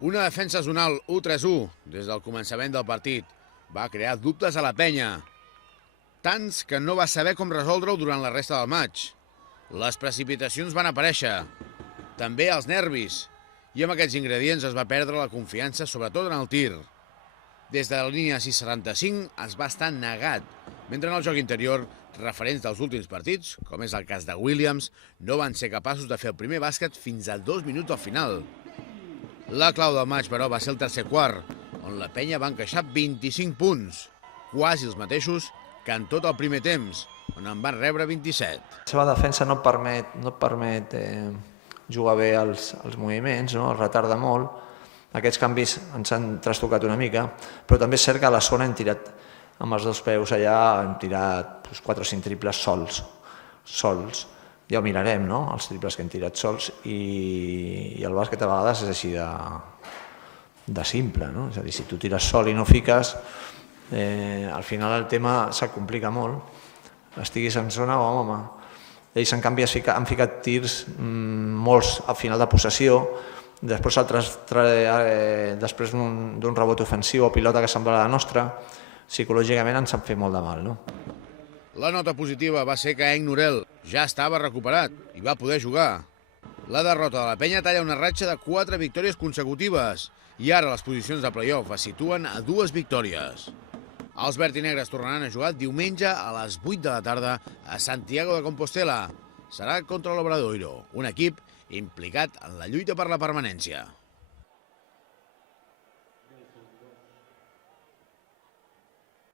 Una defensa zonal 1-3-1 des del començament del partit va crear dubtes a la penya, tants que no va saber com resoldre-ho durant la resta del maig. Les precipitacions van aparèixer, també els nervis, i amb aquests ingredients es va perdre la confiança, sobretot en el tir. Des de la línia 675 es va estar negat, mentre en el joc interior, referents dels últims partits, com és el cas de Williams, no van ser capaços de fer el primer bàsquet fins a 2 minuts al final. La clau del maig, però, va ser el tercer quart, on la penya va encaixar 25 punts, quasi els mateixos que en tot el primer temps, on en van rebre 27. La seva defensa no et permet jugar bé els moviments, no? El retarda molt. Aquests canvis ens han trastocat una mica, però també és cert que a la zona hem tirat amb els dos peus allà, hem tirat 4 o 5 triples sols. Ja ho mirarem, no?, els triples que hem tirat sols, i el bàsquet a vegades és així de simple, no? És a dir, si tu tires sol i no fiques, al final el tema se complica molt. Estiguis en zona o home. Ells, en canvi, han ficat tirs molts al final de possessió, després després d'un rebot ofensiu o pilota que sembla la nostra, psicològicament ens han fet molt de mal, no? La nota positiva va ser que Henk Norell ja estava recuperat i va poder jugar. La derrota de la penya talla una ratxa de 4 victòries consecutives i ara les posicions de play-off es situen a 2 victòries. Els verd i negres tornaran a jugar diumenge a les 8 de la tarda a Santiago de Compostela. Serà contra l'Obradoiro, un equip implicat en la lluita per la permanència.